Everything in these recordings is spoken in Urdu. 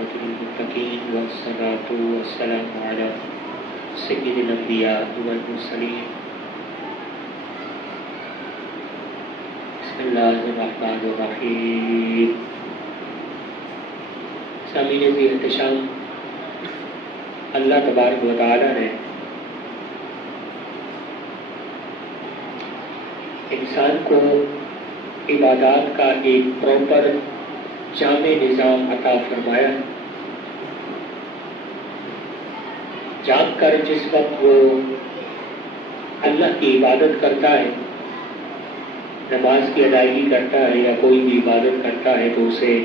والعاقبة للمتقين والصلاة والسلام على سيد الأنبياء والمرسلين بسم اللہ الرحمن الرحیم۔ سامعین ذی احتشام، اللہ تبارک و تعالی نے انسان کو عبادات کا ایک پراپر جامع نظام عطا فرمایا۔ جاگ کر جس وقت وہ اللہ کی عبادت کرتا ہے، نماز کی ادائیگی کرتا ہے یا کوئی بھی عبادت کرتا ہے تو اسے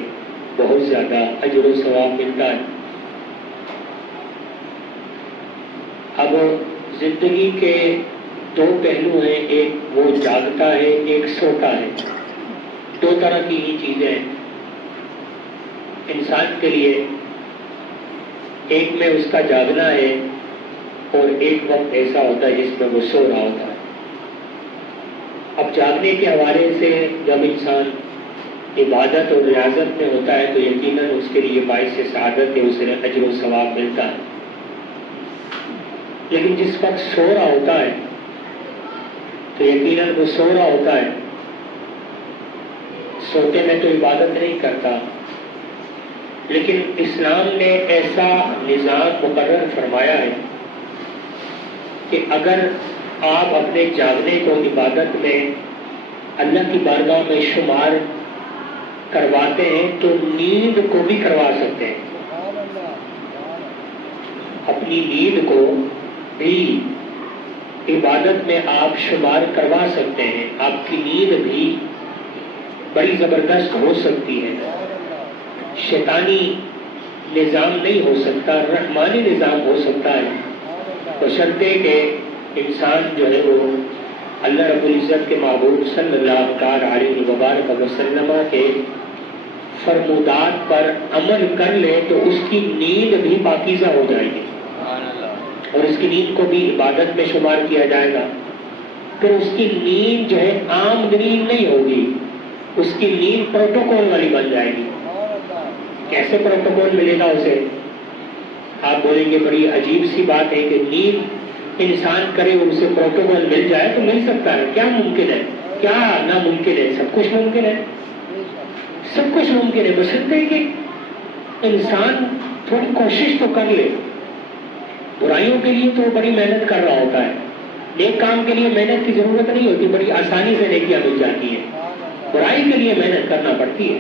بہت زیادہ اجر و ثواب ملتا ہے۔ اب زندگی کے دو پہلو ہیں، ایک وہ جاگتا ہے، ایک سوتا ہے۔ دو طرح کی ہی چیزیں ہیں انسان کے لیے، ایک میں اس کا جاگنا ہے اور ایک وقت ایسا ہوتا ہے جس میں وہ سو رہا ہوتا ہے۔ اب جاگنے کے حوالے سے جب انسان عبادت اور ریاضت میں ہوتا ہے تو یقیناً اس کے لیے باعث سعادت ہے، اسے اجر و ثواب ملتا ہے۔ لیکن جس وقت سو رہا ہوتا ہے تو یقیناً وہ سو رہا ہوتا ہے، سوتے میں تو عبادت نہیں کرتا، لیکن اسلام نے ایسا نظام مقرر فرمایا ہے کہ اگر آپ اپنے جاگنے کو عبادت میں اللہ کی بارگاہ میں شمار کرواتے ہیں تو نیند کو بھی کروا سکتے ہیں۔ اپنی نیند کو بھی عبادت میں آپ شمار کروا سکتے ہیں، آپ کی نیند بھی بڑی زبردست ہو سکتی ہے۔ شیطانی نظام نہیں ہو سکتا، رحمانی نظام ہو سکتا ہے، بشرطے کہ انسان جو ہے وہ اللہ رب العزت کے محبوب صلی اللہ تعالی علیہ وبارک وسلم کے فرمودات پر عمل کر لے تو اس کی نیند بھی پاکیزہ ہو جائے گی اور اس کی نیند کو بھی عبادت میں شمار کیا جائے گا۔ پھر اس کی نیند جو ہے عام نیند نہیں ہوگی، اس کی نیند پروٹوکول والی بن جائے گی۔ کیسے پروٹوکول ملے گا اسے؟ آپ بولیں گے بڑی عجیب سی بات ہے کہ نیند انسان کرے اور اسے پروٹوکول مل جائے تو مل سکتا ہے، کیا ممکن ہے؟ کیا ناممکن ہے؟ سب کچھ ممکن ہے، سب کچھ ممکن ہے، بشرطے کہ انسان تھوڑی کوشش تو کر لے۔ برائیوں کے لیے تو بڑی محنت کر رہا ہوتا ہے، نیک کام کے لیے محنت کی ضرورت نہیں ہوتی، بڑی آسانی سے نیکیاں مل جاتی ہیں۔ برائی کے لیے محنت کرنا پڑتی ہے،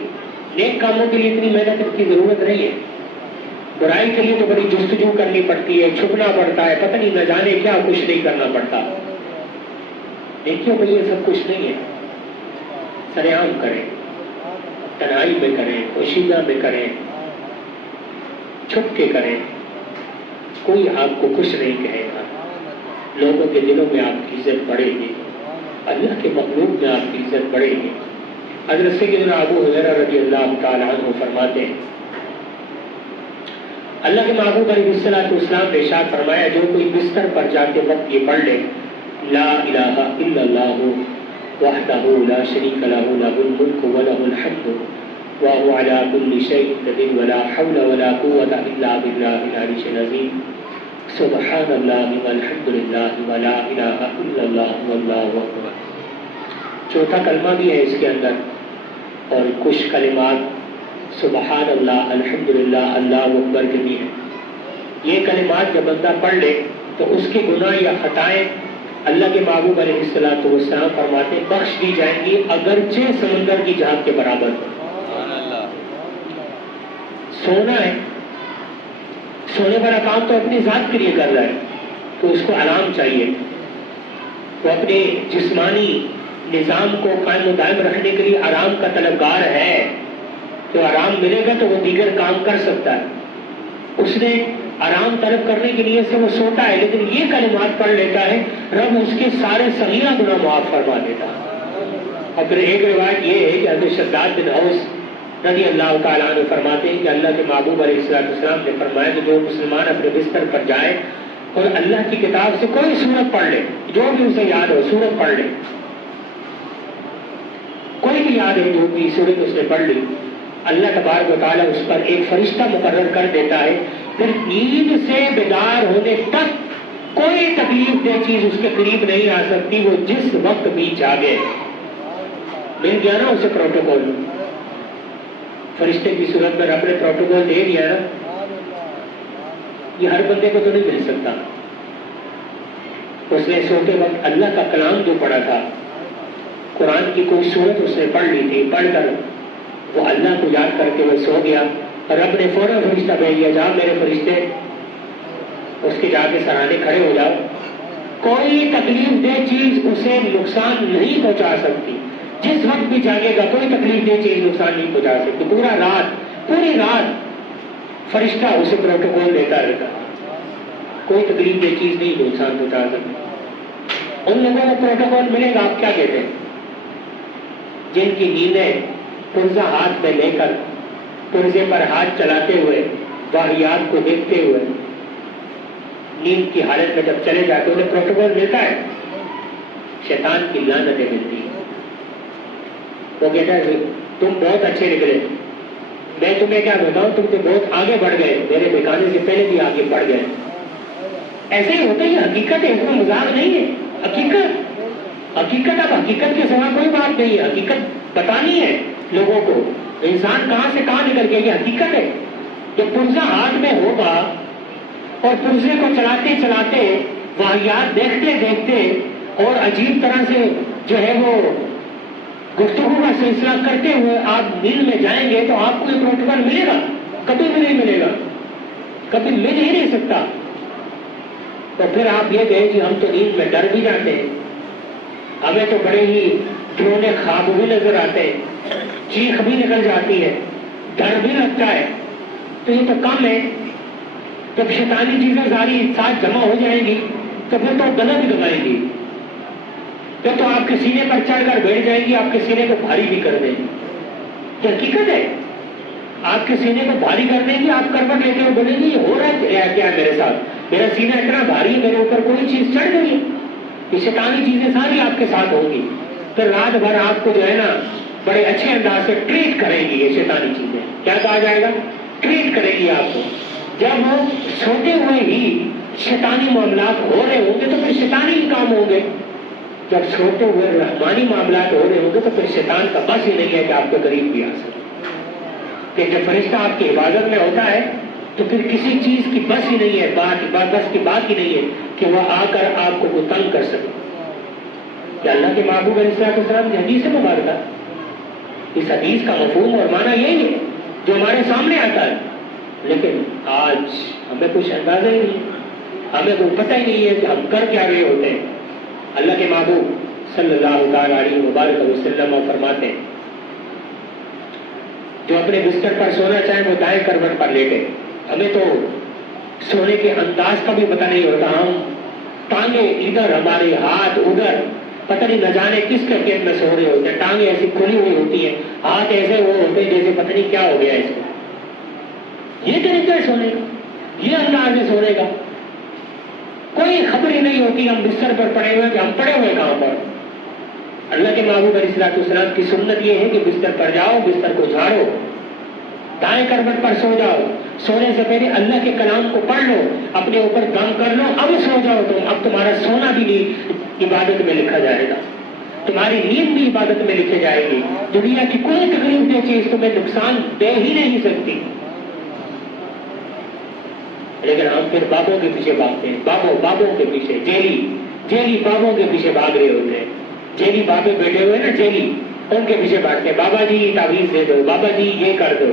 نیک کاموں کے لیے اتنی محنت کی ضرورت نہیں ہے۔ برائی کے لیے تو بڑی جستجو کرنی پڑتی ہے، چھپنا پڑتا ہے، پتہ نہیں نہ جانے کیا کچھ نہیں کرنا پڑتا۔ نیکیوں کے لیے سب کچھ نہیں ہے، سرعام کریں، تنہائی میں کریں، پوشیدہ میں کریں، چھپ کے کریں، کوئی آپ کو کچھ نہیں کہے گا، لوگوں کے دلوں میں آپ کی عزت بڑھے گی، اللہ کے مخلوق میں آپ کی عزت بڑھے گی۔ حضرت سیدنا ابو ہریرہ رضی اللہ تعالی عنہ فرماتے ہیں، اللہ کے محبوب علیہ الصلوۃ والسلام نے ارشاد فرمایا، جو کوئی بستر پر جاتے وقت یہ پڑھ لے، لا الہ الا اللہ وحدہ لا شریک لہ لہ الملک ولہ الحمد وهو على كل شيء قدير ولا حول ولا قوة إلا بالله العلي العظيم سبحان الله والحمد لله ولا إله إلا الله والله أكبر۔ چوتھا کلمہ بھی ہے اس کے اندر، اور کچھ کلمات سبحان اللہ، الحمدللہ، اللہ اکبر کے بھی ہیں۔ یہ کلمات جب بندہ پڑھ لے تو اس کے گناہ یا خطائیں اللہ کے محبوب علیہ الصلوۃ والسلام فرماتے بخش دی جائیں گی، اگرچہ سمندر کی جھاگ کے برابر ہو۔ سونا ہے، سونے والا کام تو اپنی ذات کے لیے کر رہا ہے تو اس کو آرام چاہیے، وہ اپنے جسمانی نظام کو قائم و دائم رکھنے کے لیے آرام کا طلبگار ہے، تو آرام ملے گا تو وہ دیگر کام کر سکتا ہے۔ اس نے آرام طلب کرنے کے لیے سے وہ سوتا ہے، لیکن یہ کلمات پڑھ لیتا ہے، رب اس کے سارے صغیرہ گناہ معاف فرما دیتا ہے۔ اور پھر ایک روایت یہ ہے کہ حضرت شداد بن اوس رضی اللہ تعالیٰ عنہ فرماتے ہیں کہ اللہ کے محبوب علیہ السلام نے فرمایا کہ جو مسلمان اپنے بستر پر جائے اور اللہ کی کتاب سے کوئی سورت پڑھ لے، جو بھی اسے یاد ہو سورت پڑھ لے، کوئی بھی یاد ہے جو بھی سورت اس نے پڑھ لی، اللہ تبارک و تعالیٰ اس پر ایک فرشتہ مقرر کر دیتا ہے، پھر نیند سے بیدار ہونے تک کوئی تکلیف دہ چیز اس کے قریب نہیں آ سکتی، وہ جس وقت بھی جاگے۔ مل گیا نا اسے پروٹوکول، فرشتے کی صورت میں رب نے پروٹوکول دے دیا نا، یہ ہر بندے کو تو نہیں مل سکتا۔ اس نے سوتے وقت اللہ کا کلام جو پڑھا تھا، قرآن کی کوئی سورت اس نے پڑھ لی تھی، پڑھ کر وہ اللہ کو یاد کرتے ہوئے سو گیا، اور رب نے فوراً فرشتہ بھیج دیا، جا میرے فرشتے اس کے جا کے سرانے کھڑے ہو جاؤ، کوئی تکلیف دہ چیز اسے نقصان نہیں پہنچا سکتی، جس وقت بھی جاگے گا کوئی تکلیف دہ چیز نقصان نہیں پہنچا سکتی، پوری رات فرشتہ اسے پروٹوکول دیتا رہتا، کوئی تکلیف دہ چیز نہیں نقصان پہنچا سکتی۔ ان لوگوں کو پروٹوکول ملے گا، آپ کیا کہتے ہیں؟ جن کی نیندیں پرزہ ہاتھ میں لے کر پرزے پر ہاتھ چلاتے ہوئے واہیات کو دیکھتے ہوئے نیند کی حالت میں جب چلے جاتے انہیں پروٹوکول ملتا ہے، شیطان کی لعنتیں ملتی ہیں۔ وہ کہتا ہے تم بہت اچھے نکلے، میں تمہیں کیا بتاؤں، تم تو بہت آگے بڑھ گئے، میرے بکانے سے پہلے بھی آگے بڑھ گئے۔ ایسے ہی ہوتا ہے، حقیقت ہے، اس میں مذاق نہیں ہے، حقیقت۔ اب حقیقت کے سوا کوئی بات نہیں ہے، حقیقت بتانی ہے لوگوں کو، انسان کہاں سے کہاں نکل گیا، یہ حقیقت ہے۔ جب پرزہ ہاتھ میں ہوگا اور پرزے کو چلاتے چلاتے واہیات دیکھتے دیکھتے اور عجیب طرح سے جو ہے وہ گفتگو کا سلسلہ کرتے ہوئے آپ نیند میں جائیں گے تو آپ کو یہ پروٹوکول ملے گا؟ کبھی بھی نہیں ملے گا، کبھی مل ہی نہیں سکتا۔ تو پھر آپ یہ کہیں کہ ہم تو نیند میں ڈر بھی جاتے ہیں، ہمیں تو بڑے ہی ڈرونے خواب بھی نظر آتے ہیں، چیخ بھی نکل جاتی ہے، ڈر بھی لگتا ہے، تو یہ تو کم ہے۔ جب شیطانی چیزیں ساری ساتھ جمع ہو جائیں گی تو پھر تو غلط گمائیں گی، پھر تو آپ کے سینے پر چڑھ کر بیٹھ جائیں گی، آپ کے سینے کو بھاری بھی کر دیں گی۔ یہ حقیقت ہے، آپ کے سینے کو بھاری کر دیں گی، آپ کروٹ لیتے ہوئے بولیں گے یہ ہو رہا ہے کیا میرے ساتھ، میرا سینہ اتنا بھاری ہے، میرے اوپر کوئی چیز چڑھ گئی۔ یہ شیطانی چیزیں ساری آپ کے ساتھ ہوں گی، پھر رات بھر آپ کو جو ہے نا بڑے اچھے انداز سے ٹریٹ کریں گی یہ شیطانی چیزیں۔ کیا کہا جائے گا؟ ٹریٹ کرے گی آپ کو۔ جب وہ سوتے ہوئے ہی شیطانی معاملات ہو رہے ہوں گے تو پھر شیطانی ہی کام ہوں گے، جب سوتے ہوئے رحمانی معاملات ہو رہے ہوں گے تو پھر شیطان کا بس ہی نہیں ہے کہ آپ کے قریب بھی آ سکے۔ کہ جب فرشتہ آپ کی عبادت میں ہوتا ہے تو پھر کسی چیز کی بس ہی نہیں ہے، بس کی بات ہی نہیں ہے کہ وہ آ کر آپ کو کوئی تنگ کر سکے۔ کہ اللہ کے محبوب علیہ السلام کی حدیث مبارکہ، اس حدیث کا مفہوم اور معنی یہی ہے جو ہمارے سامنے آتا ہے، لیکن آج ہمیں کچھ اندازہ ہی نہیں، ہمیں کوئی پتہ ہی نہیں ہے کہ ہم کر کیا رہے ہوتے ہیں۔ اللہ کے محبوب صلی اللہ تعالیٰ علیہ وبارک وسلم فرماتے ہیں جو اپنے بستر پر سونا چاہیں وہ دائیں کروٹ پر لیٹے۔ ہمیں تو سونے کے انداز کا بھی پتہ نہیں ہوتا، ہم ٹانگیں ادھر، ہمارے ہاتھ ادھر، پتہ نہیں نہ جانے کس کیفیت میں سو رہے ہوتے ہیں، ٹانگیں ایسی کھلی ہوئی ہوتی ہیں، ہاتھ ایسے وہ ہوتے ہیں جیسے پتہ نہیں کیا ہو گیا اس کو۔ یہ طریقہ ہے سونے کا، یہ انداز ہے سونے کا، کوئی خبر ہی نہیں ہوتی ہم بستر پر پڑے ہوئے کہ ہم پڑے ہوئے کہاں پر۔ اللہ کے محبوب علیہ السلام کی سنت یہ ہے کہ بستر پر جاؤ، بستر کو جھاڑو، دائیں کروٹ پر سو جاؤ، سونے سے پہلے اللہ کے کلام کو پڑھ لو، اپنے اوپر دم کر لو، اب سو جاؤ تم، اب تمہارا سونا بھی نہیں عبادت میں لکھا جائے گا، تمہاری نیند بھی عبادت میں لکھی جائے گی، دنیا کی کوئی تکلیف دہ چیز تمہیں نقصان دے ہی نہیں سکتی۔ لیکن ہم پھر بابوں کے پیچھے بھاگتے ہیں، بابوں کے پیچھے، جیلی بابوں کے پیچھے بھاگ رہے ہوتے ہیں، جیلی بابے بیٹھے ہوئے نا جیلی، ان کے پیچھے بھاگتے ہیں، بابا جی تعویذ دے دو، بابا جی یہ کر دو،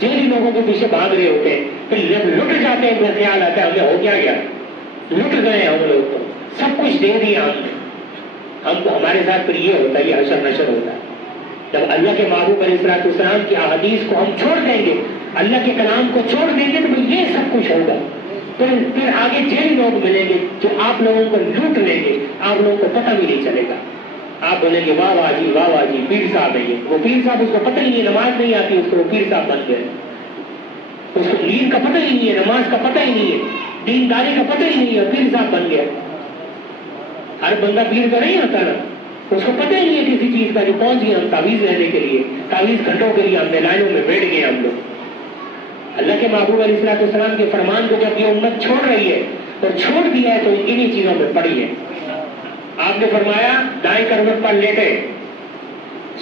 جیلی لوگوں کے پیچھے بھاگ رہے ہوتے ہیں، پھر جب لٹ جاتے ہیں تو خیال آتا ہے ہمیں ہو کیا گیا، لٹ گئے ہم لوگ، تو سب کچھ دے دیا ہم کو، ہمارے ساتھ پھر یہ ہوتا ہے، یہ حشر نشر ہوتا ہے۔ جب اللہ کے محبوب علیہ السلام کی احادیث کو ہم چھوڑ دیں گے، اللہ کے کلام کو چھوڑ دیں گے تو یہ سب کچھ ہوگا، پھر آگے جیل لوگ ملیں گے جو آپ لوگوں کو لوٹ لیں گے، آپ لوگوں کو پتہ بھی نہیں چلے گا، آپ بولیں گے واہ واہ جی پیر صاحب ہے یہ، وہ پیر صاحب اس کو پتہ ہی نہیں ہے، نماز نہیں آتی اس کو، وہ پیر صاحب بن گئے، اس کو دین کا پتہ ہی نہیں ہے، نماز کا پتہ ہی نہیں ہے، دینداری کا پتہ ہی نہیں ہے، پیر صاحب بن گیا۔ ہر بندہ پیر کا نہیں ہوتا نا، اس کو پتہ ہی نہیں ہے کسی چیز کا، جو کون سی ہم تعویذ لینے کے لیے، تعویذ گھنٹوں کے لیے ہم نے لائنوں میں بیٹھ گئے ہم لوگ. اللہ کے محبوب علیہ الصلوۃ والسلام کے فرمان کو جب یہ امت چھوڑ رہی ہے اور چھوڑ دیا ہے تو انہی چیزوں میں پڑی ہے. آپ نے فرمایا دائیں کروٹ پر لیٹے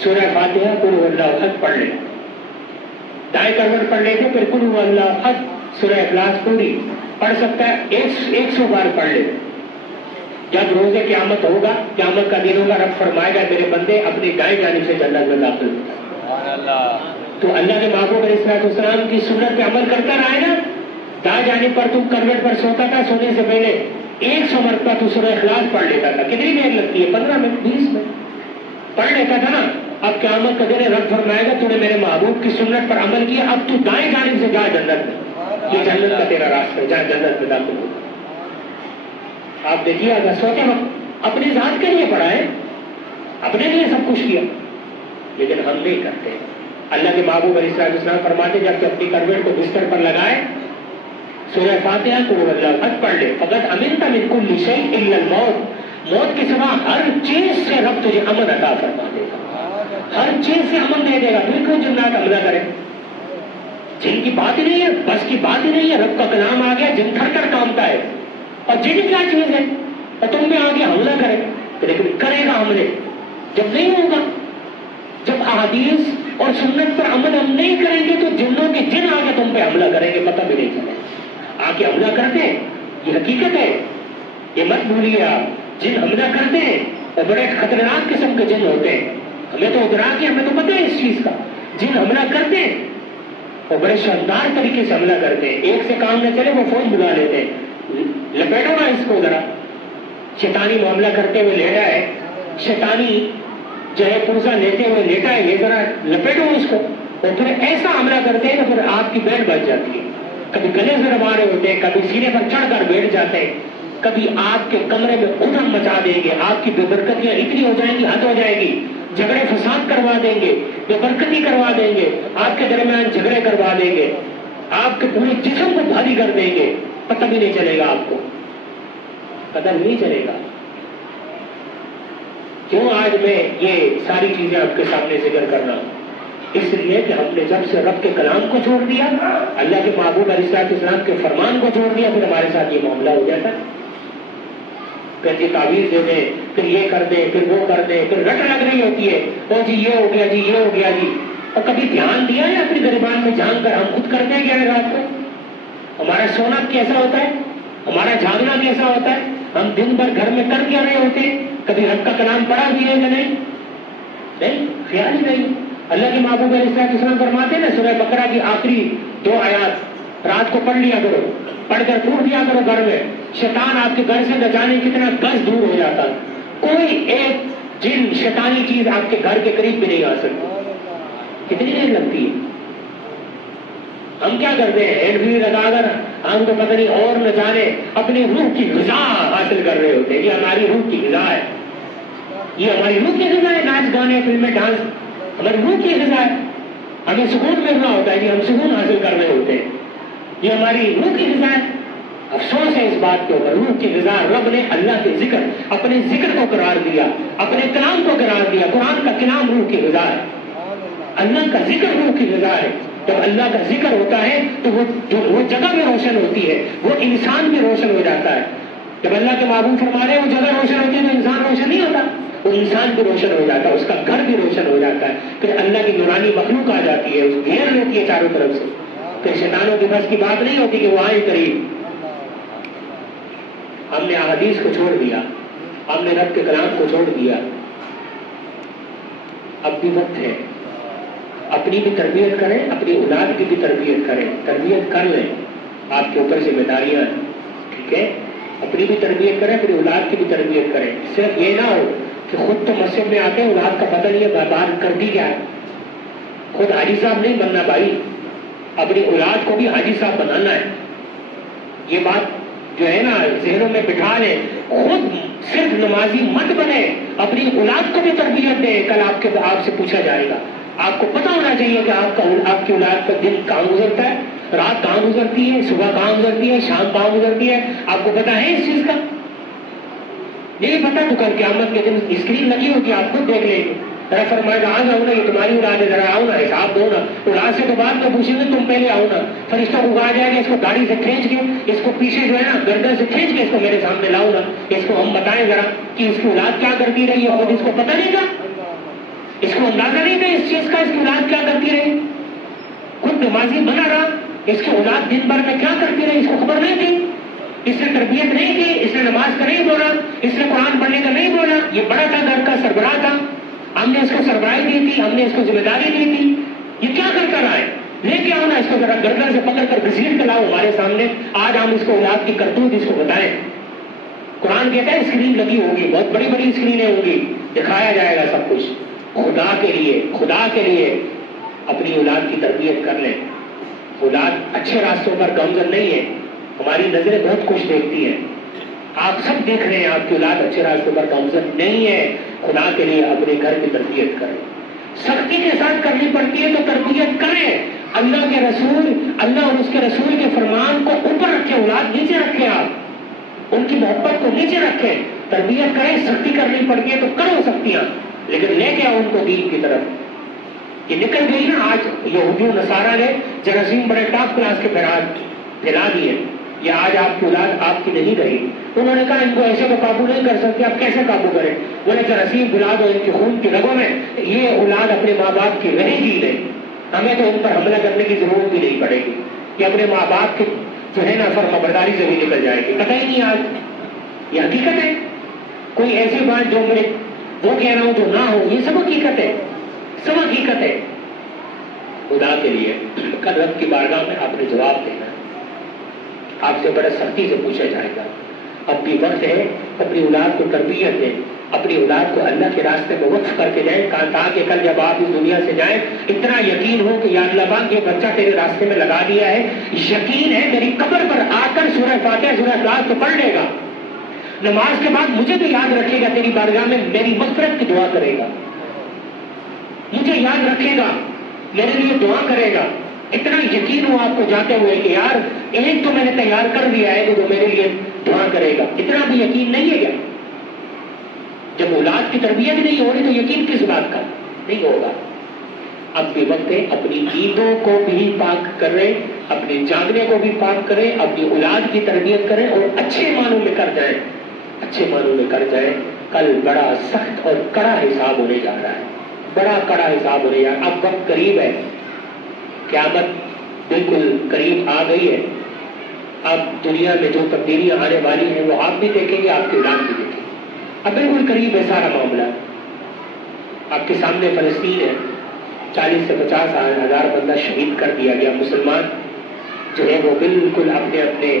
سورہ فاتحہ قل هو اللہ احد پڑھ لیں، دائیں کروٹ پر لیٹے پھر قل هو اللہ احد سورہ اخلاص پوری پڑھ سکتا ہے 100 بار پڑھ لے. جب روز قیامت ہوگا، قیامت کا دن ہوگا، رب فرمائے گا میرے بندے اپنی دائیں جانب سے جنت میں داخل ہو. تو اللہ کے محبوب علیہ الصلوۃ والسلام کی سنت پہ عمل کرتا رہے نا. دائیں جانب پر تم کروٹ پر سوتا تھا، سونے سے پہلے 100 مرتبہ تو سورہ اخلاص پڑھ لیتا تھا. کتنی دیر لگتی ہے؟ 15 منٹ 20 منٹ پڑھ لیتا تھا نا. اب قیامت کا دن رب فرمائے گا تو نے میرے محبوب کی سنت پر عمل کیا، اب تو دائیں جانب سے جا جنت میں. یہ جنت کا تیرا راستہ ہے، جہاں جنت میں داخل ہو. آپ دیکھیے اگر سوتے وقت اپنی ذات کے لیے پڑھا ہے، اپنے لیے سب کچھ کیا، لیکن ہم نہیں کرتے. اللہ کے محبوب علیہ السلام فرماتے جب کہ اپنی کروٹ کو بستر پر لگائے سورہ فاتحہ قل هو اللہ احد پڑھ لے. فقط امنت من کل شیء الا الموت، موت کے سوا ہر چیز سے رب تجھے امن عطا فرما دے گا، ہر چیز سے امن دے دے گا. پھر کیوں جنات حملہ کرے؟ جن کی بات ہی نہیں ہے، بس کی بات ہی نہیں ہے. رب کا کلام آ گیا، جن تھر کر کامتا ہے. اور جن کیا چیز ہے اور تم میں آگے حملہ کرے، لیکن کرے گا حملے جب نہیں ہوگا. جب احادیث اور سنت پر عمل ہم نہیں کریں گے تو جنوں کے جن آگے تم پہ حملہ کریں گے، پتہ بھی نہیں چلے. آگے حملہ کرتے ہیں، یہ حقیقت ہے، یہ مت بھولیے آپ. جن حملہ کرتے ہیں اور بڑے خطرناک قسم کے جن ہوتے ہیں. ہمیں تو ادراک ہے، ہمیں تو پتہ ہے اس چیز کا. جن حملہ کرتے ہیں اور بڑے شاندار طریقے سے حملہ کرتے ہیں. ایک سے کام نہ چلے وہ فون بلا لیتے ہیں، لپیٹو نا اس کو ذرا. شیطانی معاملہ کرتے ہوئے لیٹا ہے، شیطانی جو ہے پرزا لیتے ہوئے لیٹا ہے، یہ ذرا لپیٹو اس کو. اور پھر ایسا حملہ کرتے ہیں کہ پھر آپ کی بیٹھ بچ جاتی ہے. کبھی گلے سے دبا رہے ہوتے ہیں، کبھی سینے پر چڑھ کر بیٹھ جاتے ہیں، کبھی آپ کے کمرے میں ادھم مچا دیں گے. آپ کی بے برکتیاں اتنی ہو جائیں گی، حد ہو جائے گی. جھگڑے فساد کروا دیں گے، بے برکتی کروا دیں گے، آپ کے درمیان جھگڑے کروا دیں گے، آپ کے پورے جسم کو بھاری کر دیں گے. پتہ بھی نہیں چلے گا، آپ کو پتہ نہیں چلے گا. کیوں آج میں یہ ساری چیزیں آپ کے سامنے ذکر کر رہا ہوں؟ اس لیے کہ ہم نے جب سے رب کے کلام کو چھوڑ دیا، اللہ کے محبوب علیہ السلام کے فرمان کو چھوڑ دیا، پھر ہمارے ساتھ یہ معاملہ ہو جاتا ہے. پھر یہ تعویذ دے دیں، پھر یہ کر دیں، پھر وہ کر دیں، پھر رٹ لگ رہی ہوتی ہے. او جی یہ ہو گیا جی، یہ ہو گیا جی. اور کبھی دھیان دیا ہے اپنی گریبان میں جھانک کر ہم خود کرتے ہیں کیا ہے رات کو؟ ہمارا سونا کیسا ہوتا ہے، ہمارا جاگنا کیسا ہوتا ہے، ہم دن بھر گھر میں کر کیا رہے ہوتے ہیں؟ کبھی رب کا کلام پڑھا بھی ہے کہ نہیں؟ خیال ہی نہیں. اللہ کے محبوب علیہ السلام فرماتے ہیں نا سورہ بقرہ کی آخری 2 آیات رات کو پڑھ لیا کرو، پڑھ کر ٹوٹ دیا کرو گھر میں. شیطان آپ کے گھر سے نہ جانے کتنا گز دور ہو جاتا. کوئی ایک جن شیطانی چیز آپ کے گھر کے قریب بھی نہیں آ سکتی. کتنی دیر لگتی ہے؟ ہم کیا کرتے ہیں؟ ہینڈ فری لگا کر ہم کو پتہ نہیں اور نہ جانے اپنی روح کی غذا حاصل کر رہے ہوتے ہیں. یہ ہماری روح کی غذا ہے، یہ ہماری روح کی غذا ہے. ناچ گانے فلمیں ڈانس ہماری روح کی غذا ہے. ہمیں سکون ملنا ہوتا ہے کہ ہم سکون حاصل کر رہے ہوتے ہیں. یہ ہماری روح کی غذا ہے. افسوس ہے اس بات کے اوپر. روح کی غذا رب نے اللہ کے ذکر، اپنے ذکر کو قرار دیا، اپنے کلام کو قرار دیا. قرآن کا کلام روح کی غذا ہے، اللہ کا ذکر روح کی غذا ہے. جب اللہ کا ذکر ہوتا ہے تو وہ جگہ بھی روشن ہوتی ہے، وہ انسان بھی روشن ہو جاتا ہے. جب اللہ کے محبوب فرما رہے ہیں وہ جگہ روشن ہوتی ہے تو انسان روشن نہیں ہوتا، وہ انسان بھی روشن ہو جاتا ہے، اس کا گھر بھی روشن ہو جاتا ہے. پھر اللہ کی نورانی مخلوق آ جاتی ہے، اس گھیر لیتی ہے چاروں طرف سے. پھر شیطانوں کی بس کی بات نہیں ہوتی کہ وہ آئے قریب. ہم نے احادیث کو چھوڑ دیا، ہم نے رب کے کلام کو چھوڑ دیا. اب بھی وقت ہے اپنی بھی تربیت کریں، اپنی اولاد کی بھی تربیت کریں. تربیت کر لیں، آپ کے اوپر ذمہ داریاں ہیں، ٹھیک ہے؟ اپنی بھی تربیت کریں، اپنی اولاد کی بھی تربیت کریں. صرف یہ نہ ہو کہ خود تو مسجد میں آتے ہیں، اولاد کا پتہ نہیں ہے بات کرتی کیا ہے. خود حاجی صاحب نہیں بننا بھائی، اپنی اولاد کو بھی حاجی صاحب بنانا ہے. یہ بات جو ہے نا ذہنوں میں بٹھا لیں. خود صرف نمازی مت بنے، اپنی اولاد کو بھی تربیت دیں. کل آپ سے پوچھا جائے گا. آپ کو پتا ہونا چاہیے کہ آپ کی اولاد کا دن کہاں گزرتا ہے، رات کہاں گزرتی ہے، صبح کہاں گزرتی ہے، شام کہاں گزرتی ہے. آپ کو پتا ہے اس چیز کا؟ نہیں پتا تو کل قیامت کے دن اسکرین لگی ہوگی، آپ خود دیکھ لیں گے. ذرا فرمائے گا آ جاؤ نا، یہ تمہاری اولاد ہے، ذرا آؤ نا، حساب دو نا. اولاد سے تو بعد میں پوچھیں گے، تم پہلے آؤ نا. فرشتہ کو کہا جائے گا اس کو گاڑی سے کھینچ کے، اس کو پیچھے جو ہے نا گردن سے کھینچ کے اس کو میرے سامنے لاؤ نا. اس کو ہم بتائیں ذرا کہ اس کی اولاد کیا کرتی رہی ہے، خود اس کو پتہ نہیں تھا، اس کو اندازہ نہیں تھا اس چیز کا، اس کی اولاد کیا کرتی رہی. خود نمازی بنا رہا، اس کی اولاد دن بھر میں کیا کرتی رہی اس کو خبر نہیں تھی. اس نے تربیت نہیں کی، اس نے نماز کا نہیں بولا، اس نے قرآن پڑھنے کا نہیں بولا. یہ بڑا تھا، گھر کا سربراہ تھا، ہم نے اس کو سربراہی دی تھی، ہم نے اس کو ذمہ داری دی تھی. یہ کیا کرتا رہا ہے؟ لے کے آؤ نا اس کو ذرا گردن سے پکڑ کر گھسیٹ کے لاؤ ہمارے سامنے. آج ہم اس کو اولاد کی کرتوت اس کو بتائیں. قرآن کہتا ہے اسکرین لگی ہوگی، بہت بڑی بڑی اسکرینیں ہوں گی، دکھایا جائے گا سب کچھ. خدا کے لیے اپنی اولاد کی تربیت کر لیں. اولاد اچھے راستوں پر گامزن نہیں ہے. ہماری نظریں بہت کچھ دیکھتی ہیں، آپ سب دیکھ رہے ہیں، آپ کی اولاد اچھے راستے پر گامزن نہیں ہے. خدا کے لیے اپنے گھر کی تربیت کریں. سختی کے ساتھ کرنی پڑتی ہے تو تربیت کریں. اللہ کے رسول، اللہ اور اس کے رسول کے فرمان کو اوپر رکھیں، اولاد نیچے رکھیں. آپ ان کی محبت کو نیچے رکھیں، تربیت کریں. سختی کرنی پڑتی ہے تو کرو سختیاں، لیکن لے کے آؤ ان کو دین کی طرف. یہ نکل گئی نا آج یہودی و نصارہ نے جراثیم بڑے ٹاپ کلاس کے پھیلا دیے. یہ آج آپ کی اولاد آپ کی نہیں رہی. انہوں نے کہا ان کو ایسے تو قابو نہیں کر سکتے، آپ کیسے قابو کریں؟ بولے جراثیم بلا دو ان کی خون کی رگوں میں، یہ اولاد اپنے ماں باپ کی رہے گی نہیں. ہمیں تو ان پر حملہ کرنے کی ضرورت بھی نہیں پڑے گی، یہ اپنے ماں باپ کی جو ہے نا فرمانبرداری سے بھی نکل جائے گی. پتہ ہی نہیں آج یہ حقیقت ہے. کوئی ایسی بات جو میں وہ کہہ رہا ہوں جو نہ ہو، یہ سب حقیقت ہے، سب حقیقت ہے. خدا کے لیے کل رب کی بارگاہ میں آپ نے جواب دینا ہے. آپ سے بڑا سختی سے پوچھا جائے گا. اب بھی وقت ہے اپنی اولاد کو تربیت دیں، اپنی اولاد کو اللہ کے راستے میں وقف کر کے جائیں، تاکہ کل جب آپ اس دنیا سے جائیں اتنا یقین ہو کہ یا اللہ پاک یہ بچہ تیرے راستے میں لگا دیا ہے، یقین ہے میری قبر پر آ کر سورہ فاتحہ سورہ اخلاص تو پڑھ لے گا، نماز کے بعد مجھے بھی یاد رکھے گا، تیری بارگاہ میں میری مغفرت کی دعا کرے گا، مجھے یاد رکھے گا، میرے لیے دعا کرے گا. اتنا یقین ہو آپ کو جاتے ہوئے کہ یار ایک تو میں نے تیار کر دیا ہے کہ وہ میرے لیے دعا کرے گا. اتنا بھی یقین نہیں ہے کیا؟ جب اولاد کی تربیت نہیں ہو رہی تو یقین کس بات کا نہیں ہوگا. اب بھی وقت ہے اپنی نیندوں کو بھی پاک کریں، اپنے جاگنے کو بھی پاک کریں، اپنی اولاد کی تربیت کریں اور اچھے معنوں میں کر جائیں، اچھے معنوں میں کر جائیں. کل بڑا سخت اور کڑا حساب ہونے جا رہا ہے، بڑا کڑا حساب ہونے جا رہا ہے. اب وقت قریب ہے، قیامت بالکل قریب آ گئی ہے. اب دنیا میں جو تبدیلیاں آنے والی ہیں وہ آپ بھی دیکھیں گے، آپ کی اولاد بھی دیکھیں گے. اب بالکل قریب ہے سارا معاملہ. آپ کے سامنے فلسطین ہے، 40 سے 50 ہزار بندہ شہید کر دیا گیا. مسلمان جو ہے وہ بالکل اپنے اپنے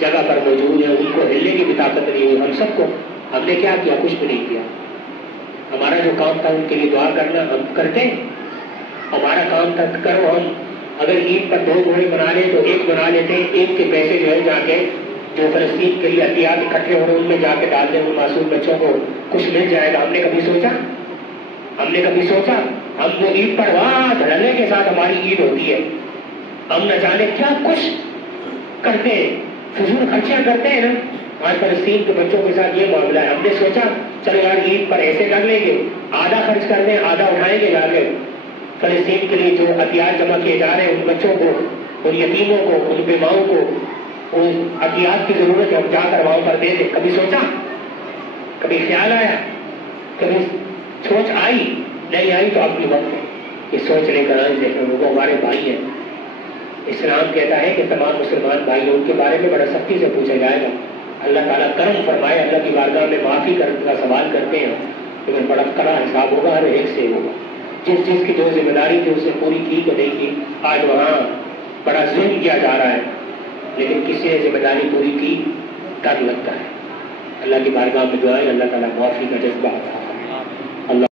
جگہ پر موجود ہیں، ان کو ہلنے کی بھی طاقت نہیں ہوئی. ہم سب کو ہم نے کیا کیا؟ کچھ بھی نہیں کیا. ہمارا جو کام تھا ان کے لیے دعا کرنا، ہم کرتے ہیں. ہمارا کام تھا کرو. ہم اگر عید پر 2 گھوڑے بنا لیں تو 1 بنا لیتے ہیں، 1 کے پیسے جو ہے جا کے جو فلسطین کے لیے احتیاط اکٹھے ہو رہے ہیں ان میں جا کے ڈال دیں، وہ معصوم بچوں کو کچھ مل جائے گا. ہم نے کبھی سوچا؟ ہم نے کبھی سوچا؟ ہم وہ عید پر وہاں دھڑنے کے ساتھ ہماری عید ہوتی ہے، ہم نہ جانے کیا کچھ کرتے ہیں، فضول خرچیاں کرتے ہیں نا. آج فلسطین کے بچوں کے ساتھ یہ معاملہ ہے. ہم نے سوچا چلو یار عید پر ایسے کر لیں گے، آدھا خرچ کر دیں، آدھا اٹھائیں گے جا کے فلسطین کے لیے جو ہتھیار جمع کیے جا رہے ہیں ان بچوں کو، ان یتیموں کو، ان بیواؤں کو ان ہتھیار کی ضرورت ہے، ہم جا کر وہاں پر دے دیں. کبھی سوچا؟ کبھی خیال آیا؟ کبھی سوچ آئی؟ نہیں آئی تو اپنی وقت ہے یہ سوچ لے کر آئیں. دیکھیں وہ ہمارے بھائی ہیں. اسلام کہتا ہے کہ تمام مسلمان بھائی ان کے بارے میں بڑا سختی سے پوچھا جائے گا. اللہ تعالیٰ کرم فرمائے، اللہ کی بارگاہ میں معافی کا سوال کرتے ہیں، لیکن بڑا کڑا حساب ہوگا، ہر ایک سے ہوگا. جس چیز کی جو ذمہ داری تھی اسے پوری کی کہ نہیں کی. آج وہاں بڑا ظلم کیا جا رہا ہے، لیکن کسی نے ذمہ داری پوری کی؟ ڈر لگتا ہے. اللہ کی بارگاہ میں دعائیں اللہ تعالیٰ معافی کا جذبہ عطا فرمائے. اللہ